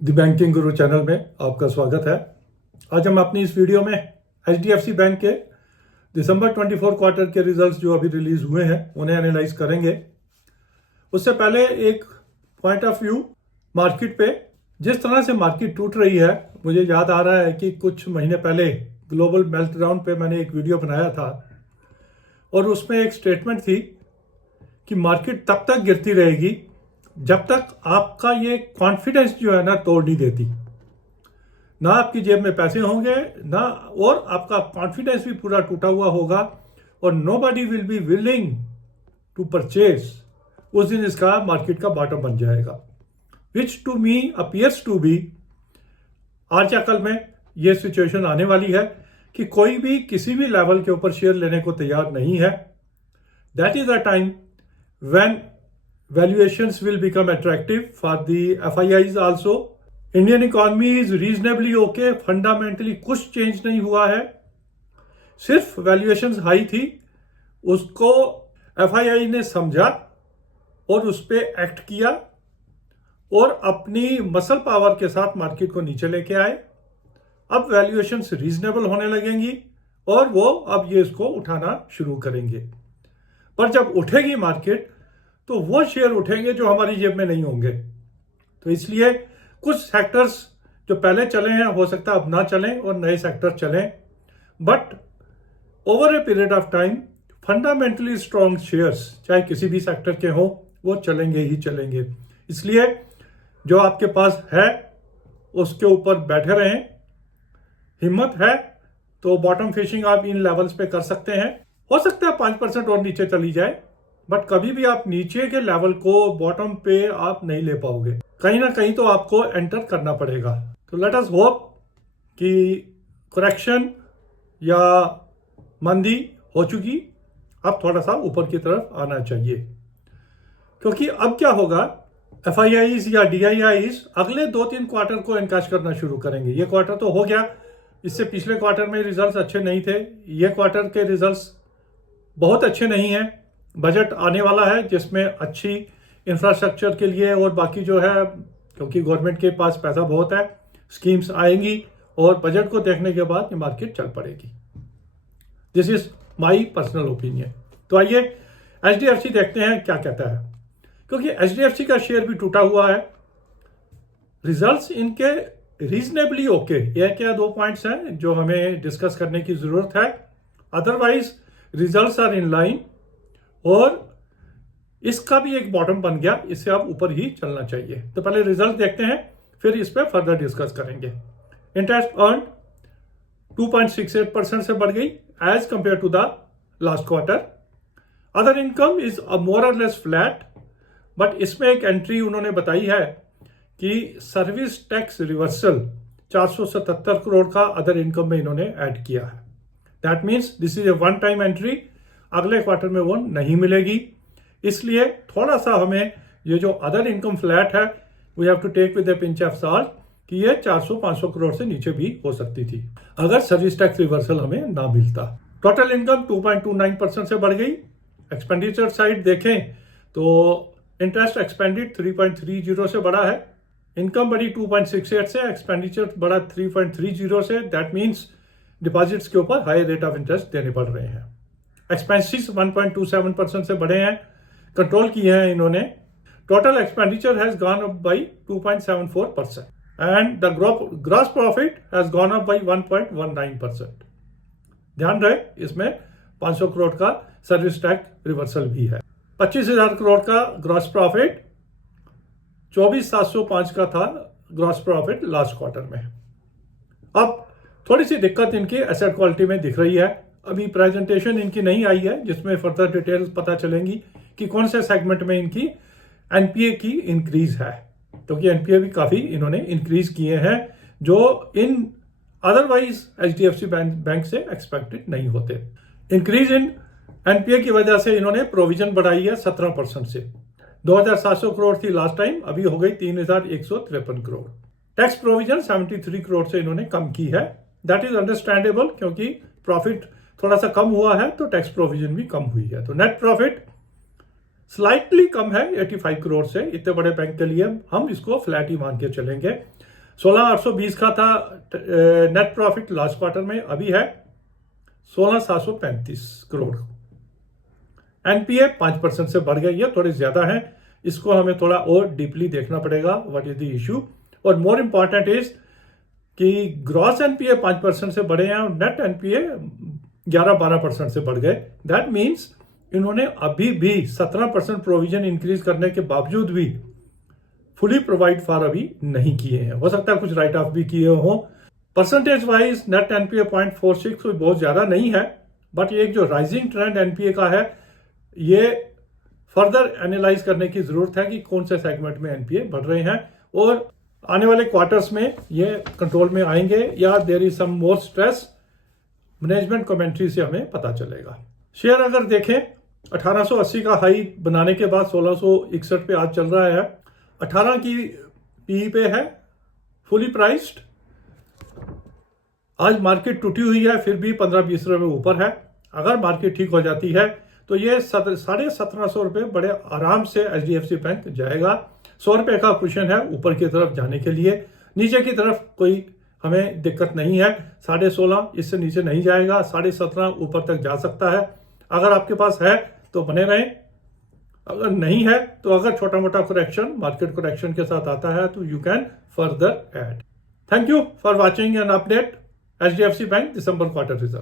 The banking Guru channel में आपका स्वागत है। आज हम अपनी इस वीडियो में एचडीएफसी बैंक के दिसंबर 24 क्वार्टर के रिजल्ट्स जो अभी रिलीज हुए हैं उन्हें एनालाइज करेंगे। उससे पहले एक पॉइंट ऑफ व्यू मार्केट पे, जिस तरह से मार्केट टूट रही है, मुझे याद आ रहा है कि कुछ महीने पहले ग्लोबल मेल्टडाउन पे मैंने एक वीडियो बनाया था और उसमें एक स्टेटमेंट थी कि मार्केट तब तक गिरती रहेगी जब तक आपका ये कॉन्फिडेंस जो है ना तोड़ नहीं देती। ना आपकी जेब में पैसे होंगे ना, और आपका कॉन्फिडेंस भी पूरा टूटा हुआ होगा और nobody will be willing to purchase. उस दिन इसका मार्केट का बॉटम बन जाएगा, which to me appears to be. आज या कल में ये सिचुएशन आने वाली है कि कोई भी किसी भी लेवल के ऊपर शेयर लेने को तैयार नहीं है। That is the time when valuations will become attractive for the FIIs also. Indian economy is reasonably okay. Fundamentally कुछ चेंज नहीं हुआ है, सिर्फ वैल्यूएशंस हाई थी, उसको FII ने समझा और उस पर एक्ट किया और अपनी मसल पावर के साथ मार्केट को नीचे लेके आए। अब वैल्यूएशंस रीजनेबल होने लगेंगी और वो अब ये इसको उठाना शुरू करेंगे। पर जब उठेगी मार्केट तो वो शेयर उठेंगे जो हमारी जेब में नहीं होंगे। तो इसलिए कुछ सेक्टर्स जो पहले चले हैं हो सकता है अब ना चलें और नए सेक्टर चलें, but over a period of time fundamentally strong shares चाहे किसी भी सेक्टर के हों वो चलेंगे ही चलेंगे। इसलिए जो आपके पास है उसके ऊपर बैठे रहें। हिम्मत है तो बॉटम फिशिंग आप इन लेवल्स पे कर सकते हैं। हो सकता है 5% और नीचे चली जाए, बट कभी भी आप नीचे के लेवल को बॉटम पे आप नहीं ले पाओगे, कहीं ना कहीं तो आपको एंटर करना पड़ेगा। तो लेट अस होप कि करेक्शन या मंदी हो चुकी, अब थोड़ा सा ऊपर की तरफ आना चाहिए। क्योंकि अब क्या होगा, FIIs या DIIs अगले 2-3 क्वार्टर को एनकैश करना शुरू करेंगे। ये क्वार्टर तो हो गया, इससे पिछले क्वार्टर में रिजल्ट्स अच्छे नहीं थे, ये क्वार्टर के रिजल्ट्स बहुत अच्छे नहीं हैं। बजट आने वाला है जिसमें अच्छी इंफ्रास्ट्रक्चर के लिए और बाकी जो है, क्योंकि गवर्नमेंट के पास पैसा बहुत है, स्कीम्स आएंगी और बजट को देखने के बाद ये मार्केट चल पड़ेगी। This is my personal opinion. तो आइए HDFC देखते हैं क्या कहता है, क्योंकि HDFC का शेयर भी टूटा हुआ है। रिजल्ट्स इनके रीजनेबली ओके, एक या दो पॉइंट्स हैं जो हमें डिस्कस करने की जरूरत है, otherwise results are in line और इसका भी एक बॉटम बन गया, इससे अब ऊपर ही चलना चाहिए। तो पहले रिजल्ट देखते हैं, फिर इस पर फर्दर डिस्कस करेंगे। इंटरेस्ट अर्न 2.68% से बढ़ गई as compared to the last quarter. Other income is more or less flat, but इसमें एक एंट्री उन्होंने बताई है कि सर्विस टैक्स रिवर्सल 477 करोड़ का अदर इनकम में इन्होंने ऐड किया है। That means this is a one time entry, अगले क्वार्टर में वो नहीं मिलेगी। इसलिए थोड़ा सा हमें ये जो अदर इनकम फ्लैट है we have to take with a pinch of salt कि ये 400-500 करोड़ से नीचे भी हो सकती थी अगर सर्विस टैक्स रिवर्सल हमें ना मिलता। टोटल इनकम 2.29% से बढ़ गई। एक्सपेंडिचर साइड देखें तो इंटरेस्ट एक्सपेंडिड 3.30 से बढ़ा है, इनकम बढ़ी 2.68 से, एक्सपेंडिचर बढ़ा 3.30 से। दैट मीन्स डिपॉजिट्स के ऊपर हाई रेट ऑफ इंटरेस्ट देने पड़ रहे हैं। एक्सपेंसिस 1.27% से बढ़े हैं, कंट्रोल किए हैं इन्होंने। Total expenditure has gone up by 2.74% and the gross profit has gone up by 1.19%। ध्यान रहे इसमें 500 करोड़ का सर्विस टैक्स रिवर्सल भी है। 25,000 करोड़ का ग्रॉस प्रॉफिट, 24,705 का था ग्रॉस प्रॉफिट लास्ट क्वार्टर में। अब थोड़ी सी दिक्कत इनकी एसेट क्वालिटी में दिख रही है। अभी प्रेजेंटेशन इनकी नहीं आई है जिसमें फर्दर डिटेल्स पता चलेंगी कि कौन से सेगमेंट में इनकी एनपीए की इंक्रीज है, क्योंकि एनपीए भी काफी इन्होंने इंक्रीज किए हैं जो इन अदरवाइज एचडीएफसी बैंक से एक्सपेक्टेड नहीं होते। इंक्रीज इन एनपीए की वजह से इन्होंने प्रोविजन बढ़ाई है 17% से। 2,700 करोड़ थी लास्ट टाइम, अभी हो गई 3,153 करोड़। टैक्स प्रोविजन 73 करोड़ से इन्होंने कम की है। दैट इज अंडरस्टैंडेबल, क्योंकि प्रॉफिट थोड़ा सा कम हुआ है तो टैक्स प्रोविजन भी कम हुई है। तो नेट प्रॉफिट स्लाइटली कम है 85 करोड़ से। इतने बड़े बैंक के लिए हम इसको फ्लैट ही मान के चलेंगे। 16,820 का था नेट प्रॉफिट लास्ट क्वार्टर में, अभी है 16,735 करोड़। एनपीए 5% से बढ़ गए, ये थोड़े ज्यादा है, इसको हमें थोड़ा और डीपली देखना पड़ेगा व्हाट इज द इशू। और मोर इंपॉर्टेंट इज कि ग्रॉस एनपीए 5% से बढ़े हैं और नेट एनपीए 11-12% से बढ़ गए। दैट मीन्स इन्होंने अभी भी 17% प्रोविजन इंक्रीज करने के बावजूद भी फुली प्रोवाइड फॉर अभी नहीं किए हैं। हो सकता है कुछ राइट ऑफ भी किए हों। परसेंटेज वाइज नेट एनपीए 0.46 कोई बहुत ज्यादा नहीं है, बट ये जो राइजिंग ट्रेंड एनपीए का है ये फर्दर एनालाइज करने की जरूरत है कि कौन से सेगमेंट में एनपीए बढ़ रहे हैं और आने वाले क्वार्टर्स में ये कंट्रोल में आएंगे या there is some more stress. Management commentary से हमें पता चलेगा। शेयर अगर देखें 1880 का हाई बनाने के बाद 1661 पे आज चल रहा है, 18 की पी पे है, फुली प्राइस्ड। आज मार्केट टूटी हुई है, फिर भी 15-20 रुपए ऊपर है। अगर मार्केट ठीक हो जाती है तो ये 1750 रुपए बड़े आराम से एचडीएफसी बैंक जाएगा। 100 रुपए का क्वेश्चन है ऊपर की तरफ जाने के लिए, नीचे की तरफ कोई हमें दिक्कत नहीं है। 16.5 इससे नीचे नहीं जाएगा, 17.5 ऊपर तक जा सकता है। अगर आपके पास है तो बने रहें, अगर नहीं है तो अगर छोटा मोटा करेक्शन मार्केट करेक्शन के साथ आता है तो you can further add. Thank you for watching an update HDFC bank December quarter result.